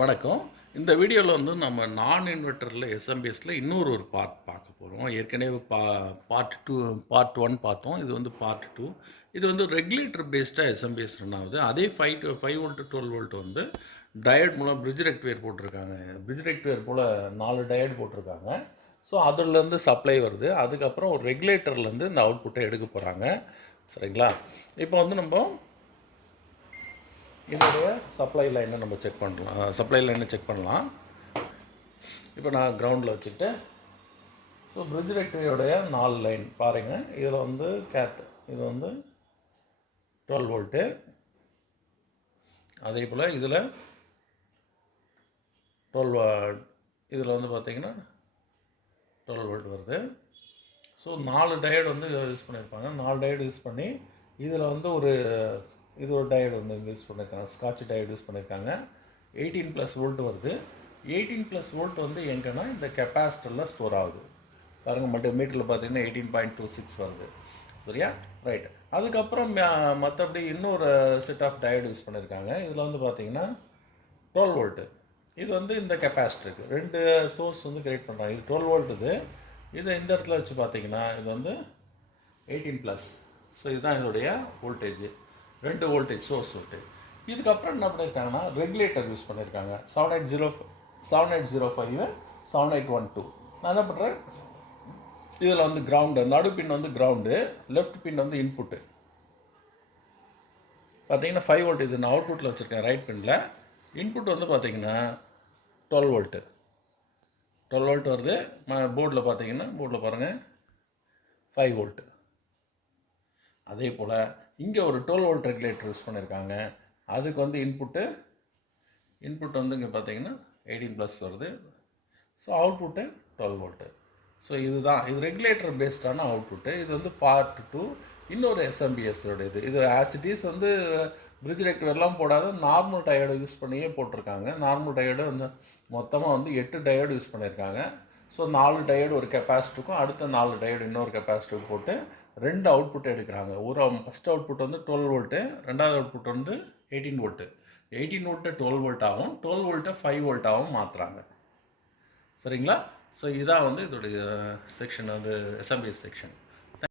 வணக்கம். இந்த வீடியோவில் வந்து நம்ம நான் இன்வெர்ட்டரில் எஸ்எம்பிஎஸில் இன்னொரு பார்ட் பார்க்க போகிறோம். ஏற்கனவே பார்ட் 1 பார்த்தோம். இது வந்து பார்ட் 2. இது வந்து ரெகுலேட்டர் பேஸ்டாக எஸ்எம்பிஎஸ் ரன் ஆகுது. அதே 5 வோல்ட் 12 வோல்ட் வந்து டயட் மூலம் பிரிட்ஜ் ரெக்டிஃபையர் போட்டிருக்காங்க. பிரிட்ஜ் ரெக்டிஃபையர் போல் 4 டயட் போட்டிருக்காங்க. ஸோ அதுலேருந்து சப்ளை வருது. அதுக்கப்புறம் ஒரு ரெகுலேட்டர்லேருந்து இந்த அவுட்புட்டை எடுக்க போகிறாங்க. சரிங்களா? இப்போ வந்து நம்ம இதோடைய சப்ளை லைனை நம்ம செக் பண்ணலாம். சப்ளை லைனை செக் பண்ணலாம். இப்போ நான் கிரவுண்டில் வச்சுக்கிட்டு ஸோ பிரிட்ஜ் ரெக்டிஃபையருடைய 4 லைன் பாருங்கள். இதில் வந்து இது வந்து 12 வோல்ட்டு. அதே போல் இதில் 12 இதில் வந்து பார்த்திங்கன்னா 12 வோல்ட் வருது. ஸோ 4 டயர்டு வந்து யூஸ் பண்ணியிருப்பாங்க. 4 டயர்டு யூஸ் பண்ணி இதில் வந்து இது ஒரு டயர்டு வந்து யூஸ் பண்ணியிருக்காங்க. ஸ்காட்ச் டயர்டு யூஸ் பண்ணியிருக்காங்க. 18+ வோல்ட் வருது. 18+ வோல்ட் வந்து எங்கன்னா இந்த கெப்பாசிட்டரில் ஸ்டோர் ஆகுது. பாருங்கள், மட்டும் மீட்டரில் பார்த்தீங்கன்னா 18.26 வருது. சரியா? ரைட். அதுக்கப்புறம் மற்றபடி இன்னொரு செட் ஆஃப் டயர்டு யூஸ் பண்ணியிருக்காங்க. இதில் வந்து பார்த்தீங்கன்னா 12 வோல்ட்டு. இது வந்து இந்த கெப்பாசிட்டருக்கு 2 சோர்ஸ் வந்து கிரியேட் பண்ணுறாங்க. இது 12 வோல்ட். இதை இந்த இடத்துல வச்சு பார்த்தீங்கன்னா இது வந்து 18+. ஸோ இதுதான் இதோடைய வோல்டேஜ். 2 voltage source voltage. இதுக்கப்புறம் என்ன பண்ணியிருக்காங்கன்னா ரெகுலேட்டர் யூஸ் பண்ணியிருக்காங்க. 7805 7812. நான் என்ன பண்ணுறேன், இதில் வந்து கிரவுண்டு, நடு பின் வந்து கிரவுண்டு, லெஃப்ட் பின் வந்து இன்புட்டு. பார்த்தீங்கன்னா 5 வோல்ட் இது நான் அவுட்புட்டில் வச்சுருக்கேன். ரைட் பின்னில் இன்புட் வந்து பார்த்தீங்கன்னா 12 வோல்ட்டு. 12 வோல்ட் வருது. போர்டில் பார்த்தீங்கன்னா போர்டில் பாருங்கள் 5 வோல்ட்டு. அதே போல் இங்கே ஒரு 12 வோல்ட் ரெகுலேட்டர் யூஸ் பண்ணியிருக்காங்க. அதுக்கு வந்து இன்புட் வந்து இங்கே பார்த்தீங்கன்னா 18+ வருது. So output 12 volt. ஸோ இது ரெகுலேட்டர் பேஸ்டான அவுட்புட்டு. இது வந்து பார்ட் 2. இன்னொரு எஸ்எம்பிஎஸோட இது ஆசிட்டிஸ் வந்து பிரிட்ஜ் ரெக்டிஃபையர்லாம் போடாத நார்மல் டயர்டு யூஸ் பண்ணியே போட்டிருக்காங்க. நார்மல் டயர்டு வந்து மொத்தமாக வந்து 8 டயர்டு யூஸ் பண்ணியிருக்காங்க. ஸோ 4 டயர்டு ஒரு கெப்பாசிட்டருக்கும் அடுத்த 4 டயர்டு இன்னொரு கெப்பாசிட்டருக்கு போட்டு 2 அவுட்புட் எடுக்கிறாங்க. ஃபஸ்ட் அவுட்புட் வந்து 12 வோல்ட்டு, ரெண்டாவது அவுட்புட் வந்து 18 வோல்ட்டு. 18 வோல்ட்டை 12 வோல்ட்டாகவும் 12 வோல்ட்டை 5 வோல்ட்டாகவும் மாற்றுறாங்க. சரிங்களா? ஸோ இதான் வந்து இதோடைய செக்ஷன் வந்து எஸ்எம்பிஎஸ் செக்ஷன்.